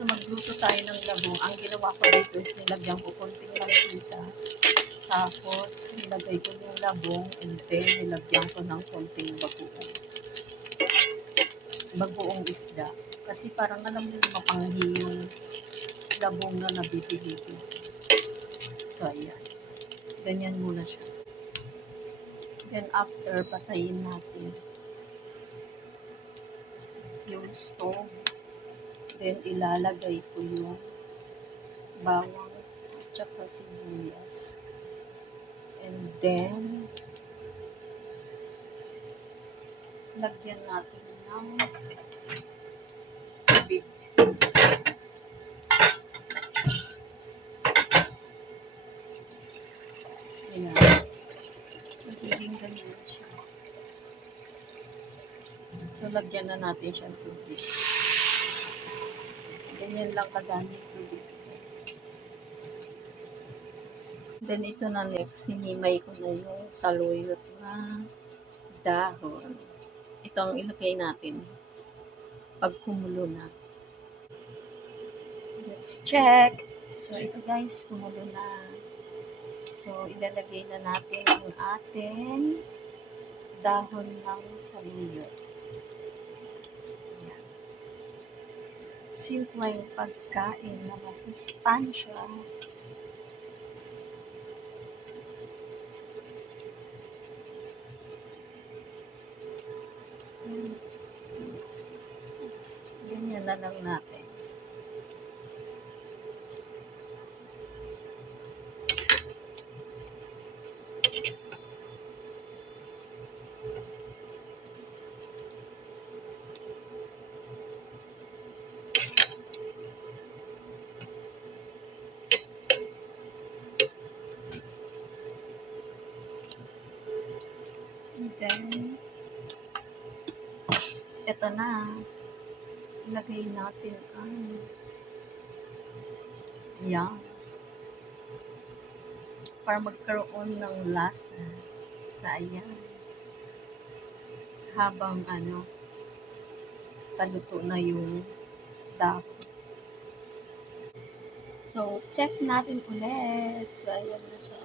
So, magluto tayo ng labong. Ang ginawa ko dito is nilagyan ko konting mantika. Tapos, nilagay ko yung labong and then nilagyan ko ng konting bagoong isda. Kasi parang alam mo mapanghi yung labong na nabibili ko. So, ayan. Ganyan muna siya. Then, after, patayin natin yung stove. Then, ilalagay ko yung bawang at saka sibuyas. And then, lagyan natin ng tubig. Ayan. Magiging ganyan siya. So, lagyan na natin siyang tubig. Ganyan lang kadami tubig, guys. Then, ito na next. Sinimay ko na yung saluyot na dahon. Ito ang ilagay natin pag kumulo na. Let's check. So, ito guys, kumulo na. So, ilalagay na natin ang ating dahon ng saluyot. Ayan. Simpleng pagkain na masustansya. Ganyan na lang natin. And then, ito na. Ilagay natin ang yan. Para magkaroon ng lasa sa ayan. Habang paluto na yung dahon. So, check natin ulit. So, ayan na siya.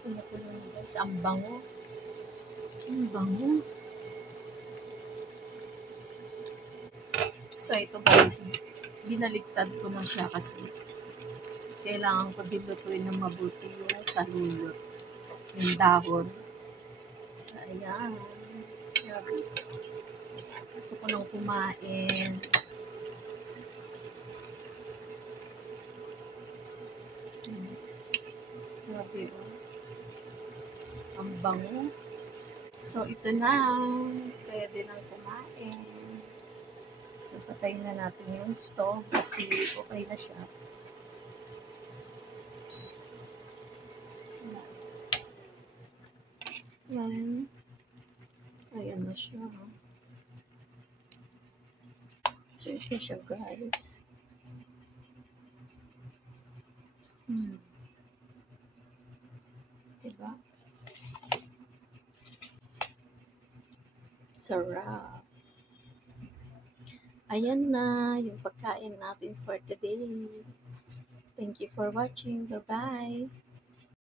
Kulo-kulo na guys. Ang bango. Ang bango. So, ito guys. Binaliktad ko na siya kasi kailangan ko dilutuin ng mabuti yung saluyot. Yung dahon. So, ayan. Gusto ko nang kumain. Grabe oh. Ang bango. So, ito na. Pwede nang kumain. So, patayin na natin yung stove kasi okay na siya. Ayan. Ayan na siya. So, ito siya guys. Diba? Sarap. Ayan na yung pagkain natin for today. Thank you for watching. Bye-bye.